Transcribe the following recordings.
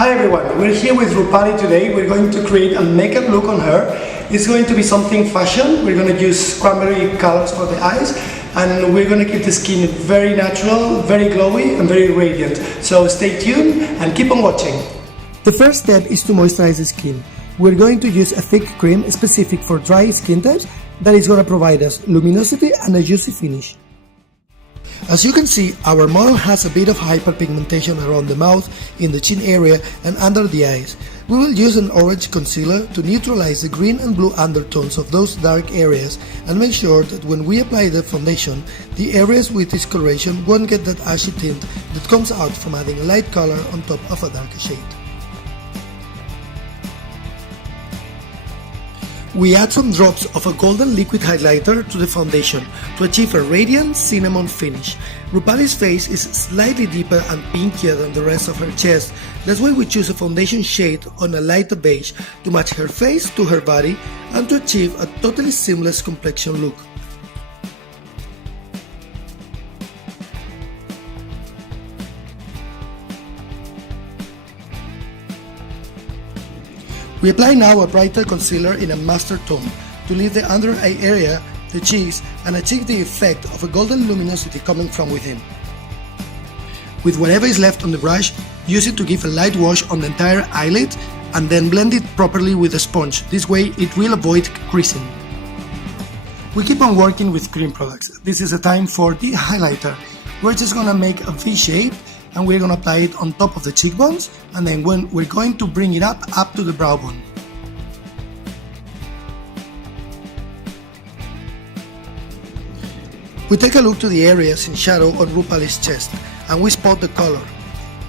Hi everyone, we're here with Rupali today. We're going to create a makeup look on her. It's going to be something fashion. We're going to use cranberry colors for the eyes, and we're going to keep the skin very natural, very glowy and very radiant. So stay tuned and keep on watching. The first step is to moisturize the skin. We're going to use a thick cream specific for dry skin types that is going to provide us luminosity and a juicy finish. As you can see, our model has a bit of hyperpigmentation around the mouth, in the chin area and under the eyes. We will use an orange concealer to neutralize the green and blue undertones of those dark areas and make sure that when we apply the foundation, the areas with discoloration won't get that ashy tint that comes out from adding a light color on top of a darker shade. We add some drops of a golden liquid highlighter to the foundation to achieve a radiant cinnamon finish. Rupali's face is slightly deeper and pinkier than the rest of her chest. That's why we choose a foundation shade on a lighter beige to match her face to her body and to achieve a totally seamless complexion look. We apply now a brighter concealer in a mustard tone to leave the under eye area, the cheeks, and achieve the effect of a golden luminosity coming from within. With whatever is left on the brush, use it to give a light wash on the entire eyelid and then blend it properly with a sponge. This way it will avoid creasing. We keep on working with cream products. This is a time for the highlighter. We're just gonna make a V shape and we're going to apply it on top of the cheekbones, and then when we're going to bring it up to the brow bone. We take a look to the areas in shadow on Rupali's chest and we spot the color.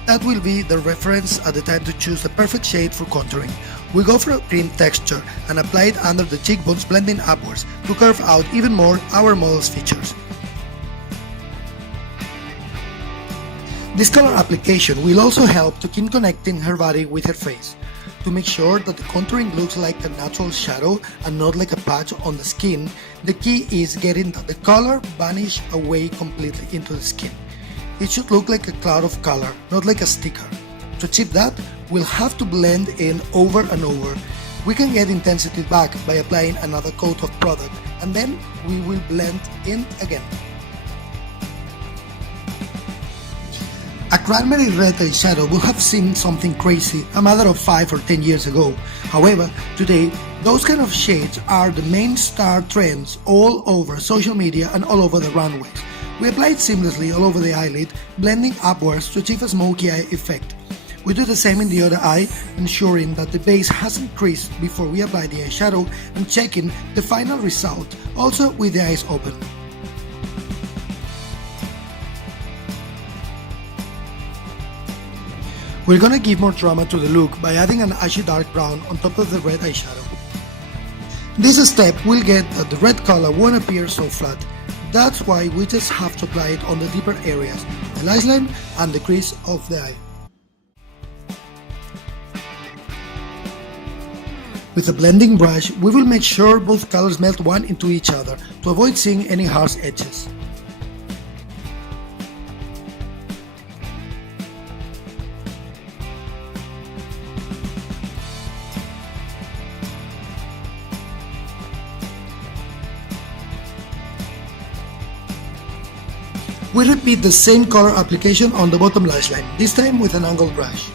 That will be the reference at the time to choose the perfect shade for contouring. We go for a cream texture and apply it under the cheekbones, blending upwards to curve out even more our model's features. This color application will also help to keep connecting her body with her face, to make sure that the contouring looks like a natural shadow and not like a patch on the skin. The key is getting the color vanish away completely into the skin. It should look like a cloud of color, not like a sticker. To achieve that, we'll have to blend in over and over. We can get intensity back by applying another coat of product, and then we will blend in again. A cranberry red eyeshadow would have seemed something crazy a matter of 5 or 10 years ago. However, today, those kind of shades are the main star trends all over social media and all over the runways. We apply it seamlessly all over the eyelid, blending upwards to achieve a smoky eye effect. We do the same in the other eye, ensuring that the base hasn't creased before we apply the eyeshadow and checking the final result, also with the eyes open. We're gonna give more drama to the look by adding an ashy dark brown on top of the red eyeshadow. This step will get that the red color won't appear so flat. That's why we just have to apply it on the deeper areas, the lash line and the crease of the eye. With a blending brush, we will make sure both colors melt one into each other to avoid seeing any harsh edges. We repeat the same color application on the bottom lash line, this time with an angled brush.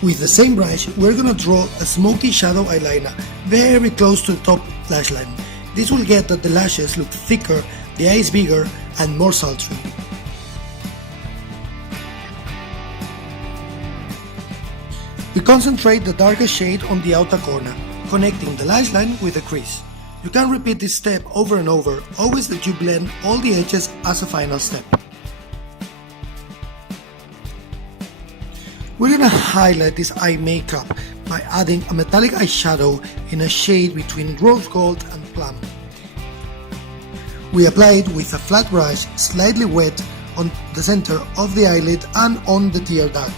With the same brush, we're gonna draw a smoky shadow eyeliner very close to the top lash line. This will get that the lashes look thicker, the eyes bigger and more sultry. We concentrate the darker shade on the outer corner, connecting the lash line with the crease. You can repeat this step over and over, always that you blend all the edges as a final step. We're gonna highlight this eye makeup by adding a metallic eyeshadow in a shade between rose gold and plum. We apply it with a flat brush, slightly wet, on the center of the eyelid and on the tear duct.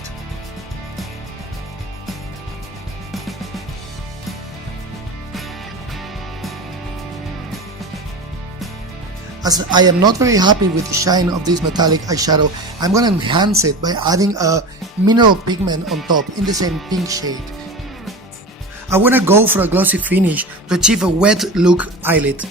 As I am not very happy with the shine of this metallic eyeshadow, I'm going to enhance it by adding a mineral pigment on top in the same pink shade. I want to go for a glossy finish to achieve a wet look eyelid.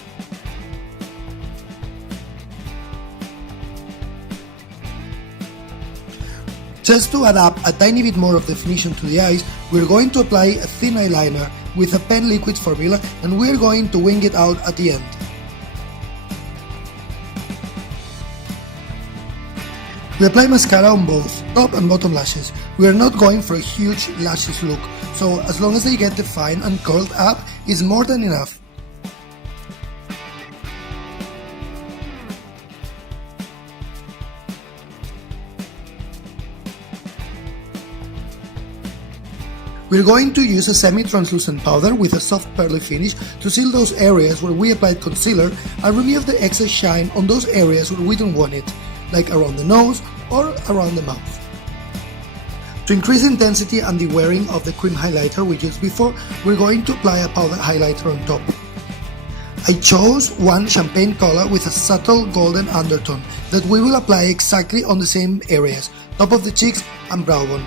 Just to add up a tiny bit more of definition to the eyes, we're going to apply a thin eyeliner with a pen liquid formula, and we're going to wing it out at the end. We apply mascara on both top and bottom lashes. We are not going for a huge lashes look, so as long as they get defined and curled up is more than enough. We're going to use a semi-translucent powder with a soft pearly finish to seal those areas where we applied concealer and remove the excess shine on those areas where we don't want it, like around the nose or around the mouth. To increase intensity and the wearing of the cream highlighter we used before, we're going to apply a powder highlighter on top. I chose one champagne color with a subtle golden undertone that we will apply exactly on the same areas, top of the cheeks and brow bone.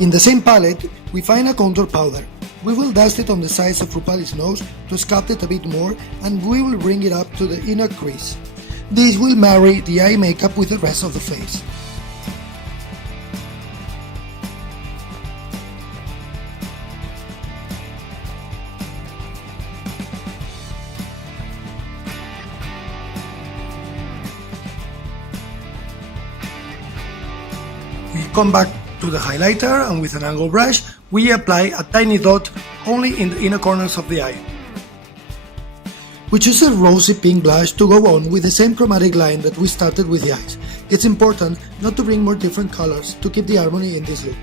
In the same palette, we find a contour powder. We will dust it on the sides of Rupali's nose to sculpt it a bit more, and we will bring it up to the inner crease. This will marry the eye makeup with the rest of the face. We come back to the highlighter, and with an angle brush, we apply a tiny dot only in the inner corners of the eye. We choose a rosy pink blush to go on with the same chromatic line that we started with the eyes. It's important not to bring more different colors to keep the harmony in this look.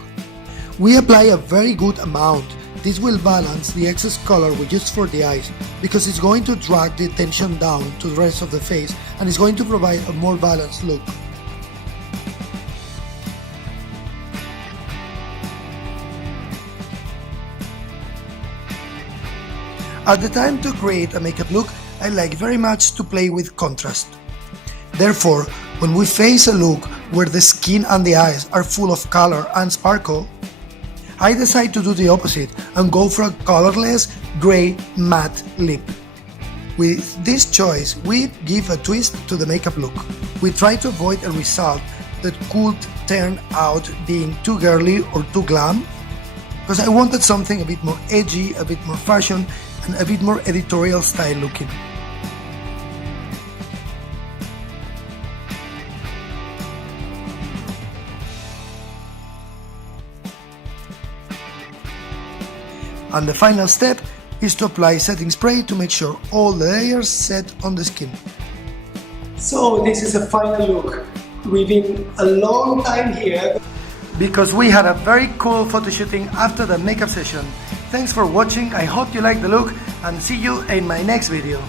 We apply a very good amount. This will balance the excess color we used for the eyes, because it's going to drag the tension down to the rest of the face and it's going to provide a more balanced look. At the time to create a makeup look, I like very much to play with contrast. Therefore, when we face a look where the skin and the eyes are full of color and sparkle, I decide to do the opposite and go for a colorless grey matte lip. With this choice, we give a twist to the makeup look. We try to avoid a result that could turn out being too girly or too glam, because I wanted something a bit more edgy, a bit more fashion, and a bit more editorial style looking. And the final step is to apply setting spray to make sure all the layers set on the skin. So this is a final look. We've been a long time here because we had a very cool photo shooting after the makeup session. Thanks for watching, I hope you liked the look, and see you in my next video.